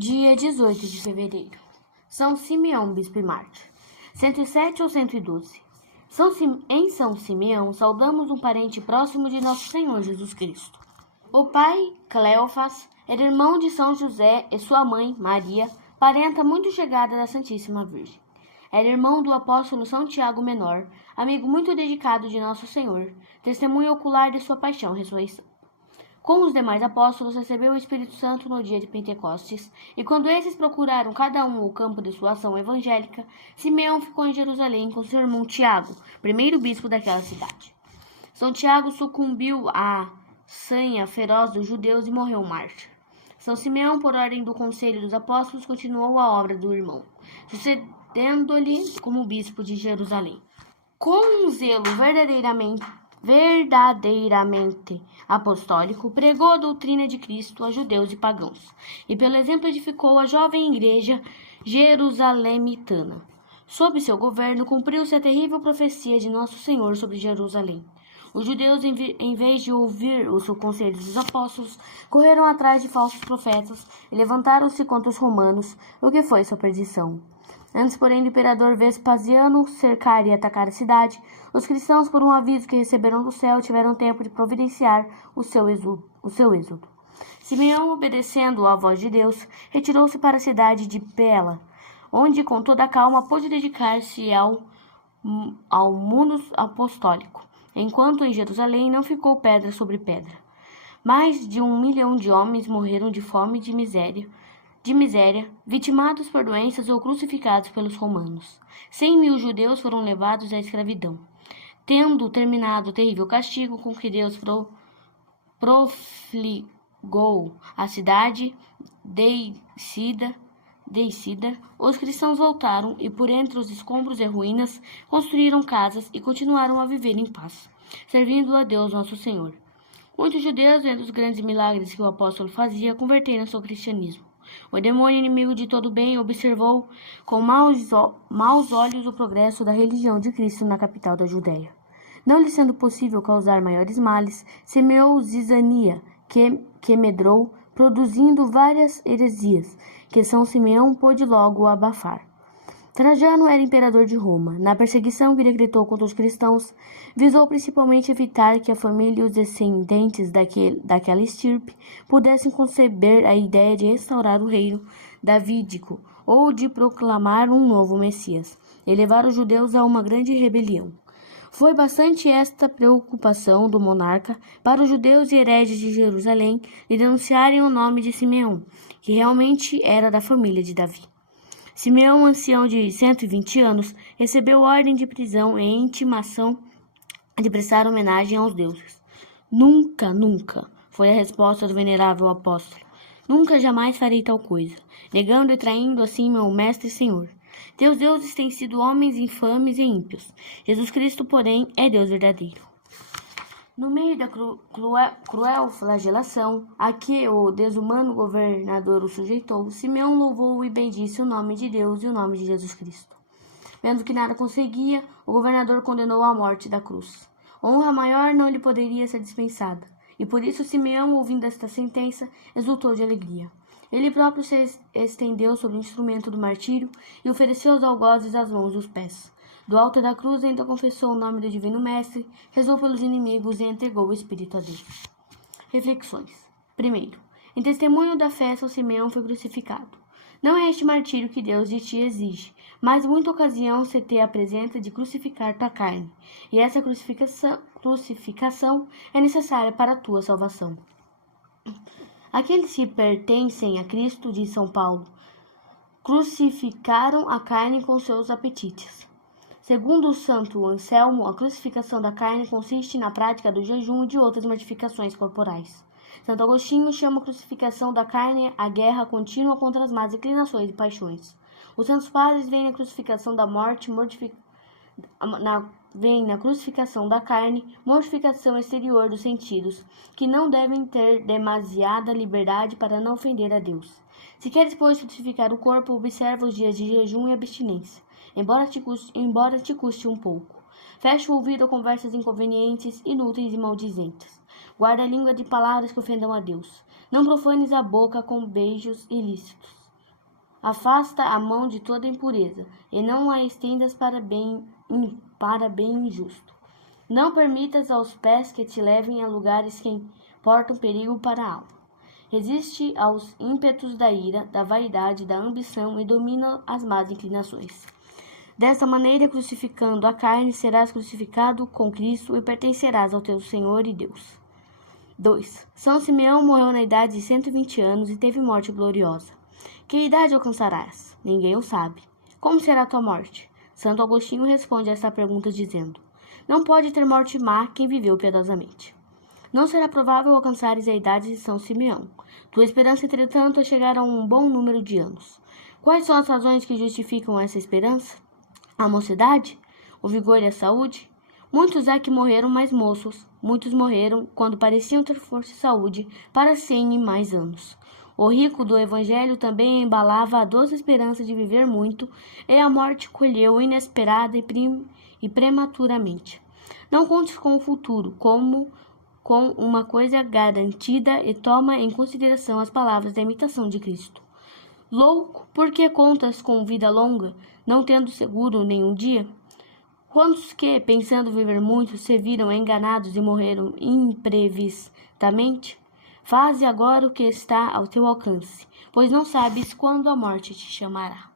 Dia 18 de fevereiro. São Simeão, bispo e mártir. 107 ou 112. Em São Simeão, saudamos um parente próximo de nosso Senhor Jesus Cristo. O pai, Cleofas, era irmão de São José e sua mãe, Maria, parenta muito chegada da Santíssima Virgem. Era irmão do apóstolo São Tiago Menor, amigo muito dedicado de nosso Senhor, testemunha ocular de sua paixão e ressurreição. Com os demais apóstolos, recebeu o Espírito Santo no dia de Pentecostes, e quando esses procuraram cada um o campo de sua ação evangélica, Simeão ficou em Jerusalém com seu irmão Tiago, primeiro bispo daquela cidade. São Tiago sucumbiu à sanha feroz dos judeus e morreu mártir. São Simeão, por ordem do conselho dos apóstolos, continuou a obra do irmão, sucedendo-lhe como bispo de Jerusalém. Com um zelo verdadeiramente apostólico, pregou a doutrina de Cristo a judeus e pagãos, e pelo exemplo edificou a jovem igreja jerusalemitana. Sob seu governo, cumpriu-se a terrível profecia de Nosso Senhor sobre Jerusalém. Os judeus, em vez de ouvir os conselhos dos apóstolos, correram atrás de falsos profetas e levantaram-se contra os romanos, o que foi sua perdição. Antes, porém, do imperador Vespasiano cercar e atacar a cidade, os cristãos, por um aviso que receberam do céu, tiveram tempo de providenciar o seu êxodo. Simeão, obedecendo à voz de Deus, retirou-se para a cidade de Pela, onde, com toda a calma, pôde dedicar-se ao munus apostólico, enquanto em Jerusalém não ficou pedra sobre pedra. Mais de 1 milhão de homens morreram de fome e de miséria, vitimados por doenças ou crucificados pelos romanos. 100.000 judeus foram levados à escravidão. Tendo terminado o terrível castigo com que Deus profligou a cidade deicida, os cristãos voltaram e, por entre os escombros e ruínas, construíram casas e continuaram a viver em paz, servindo a Deus nosso Senhor. Muitos judeus, vendo os grandes milagres que o apóstolo fazia, converteram-se ao cristianismo. O demônio, inimigo de todo bem, observou com maus olhos o progresso da religião de Cristo na capital da Judéia. Não lhe sendo possível causar maiores males, semeou zizania, que medrou, produzindo várias heresias, que São Simeão pôde logo abafar. Trajano era imperador de Roma. Na perseguição que decretou contra os cristãos, visou principalmente evitar que a família e os descendentes daquela estirpe pudessem conceber a ideia de restaurar o reino davídico ou de proclamar um novo Messias e levar os judeus a uma grande rebelião. Foi bastante esta preocupação do monarca para os judeus e hereges de Jerusalém lhe denunciarem o nome de Simeão, que realmente era da família de Davi. Simeão, ancião de 120 anos, recebeu ordem de prisão e intimação de prestar homenagem aos deuses. Nunca, nunca, foi a resposta do venerável apóstolo. Nunca, jamais farei tal coisa, negando e traindo assim meu mestre e senhor. Teus deuses têm sido homens infames e ímpios. Jesus Cristo, porém, é Deus verdadeiro. No meio da cruel flagelação a que o desumano governador o sujeitou, Simeão louvou e bendisse o nome de Deus e o nome de Jesus Cristo. Vendo que nada conseguia, o governador condenou à morte da cruz. Honra maior não lhe poderia ser dispensada, e por isso Simeão, ouvindo esta sentença, exultou de alegria. Ele próprio se estendeu sobre o instrumento do martírio e ofereceu aos algozes as mãos e os pés. Do alto da cruz ainda confessou o nome do Divino Mestre, rezou pelos inimigos e entregou o Espírito a Deus. Reflexões. Primeiro, em testemunho da fé, São Simeão foi crucificado. Não é este martírio que Deus de ti exige, mas muita ocasião se te apresenta de crucificar tua carne, e essa crucificação é necessária para a tua salvação. Aqueles que pertencem a Cristo, diz São Paulo, crucificaram a carne com seus apetites. Segundo o santo Anselmo, a crucificação da carne consiste na prática do jejum e de outras mortificações corporais. Santo Agostinho chama a crucificação da carne a guerra contínua contra as más inclinações e paixões. Os santos padres veem na crucificação da morte, na crucificação da carne, mortificação exterior dos sentidos, que não devem ter demasiada liberdade para não ofender a Deus. Se queres, pois, crucificar o corpo, observa os dias de jejum e abstinência, embora te custe um pouco. Fecha o ouvido a conversas inconvenientes, inúteis e maldizentes. Guarda a língua de palavras que ofendam a Deus. Não profanes a boca com beijos ilícitos. Afasta a mão de toda impureza, e não a estendas para bem injusto. Não permitas aos pés que te levem a lugares que portam perigo para a alma. Resiste aos ímpetos da ira, da vaidade, da ambição e domina as más inclinações. Desta maneira, crucificando a carne, serás crucificado com Cristo e pertencerás ao teu Senhor e Deus. 2. São Simeão morreu na idade de 120 anos e teve morte gloriosa. Que idade alcançarás? Ninguém o sabe. Como será a tua morte? Santo Agostinho responde a esta pergunta dizendo: não pode ter morte má quem viveu piedosamente. Não será provável alcançares a idade de São Simeão. Tua esperança, entretanto, é chegar a um bom número de anos. Quais são as razões que justificam essa esperança? A mocidade? O vigor e a saúde? Muitos há que morreram mais moços, muitos morreram quando pareciam ter força e saúde para 100 e mais anos. O rico do Evangelho também embalava a doce esperança de viver muito, e a morte colheu inesperada e prematuramente. Não contes com o futuro como com uma coisa garantida e toma em consideração as palavras da imitação de Cristo. Louco, por que contas com vida longa, não tendo seguro nenhum dia? Quantos que, pensando viver muito, se viram enganados e morreram imprevistamente? Faze agora o que está ao teu alcance, pois não sabes quando a morte te chamará.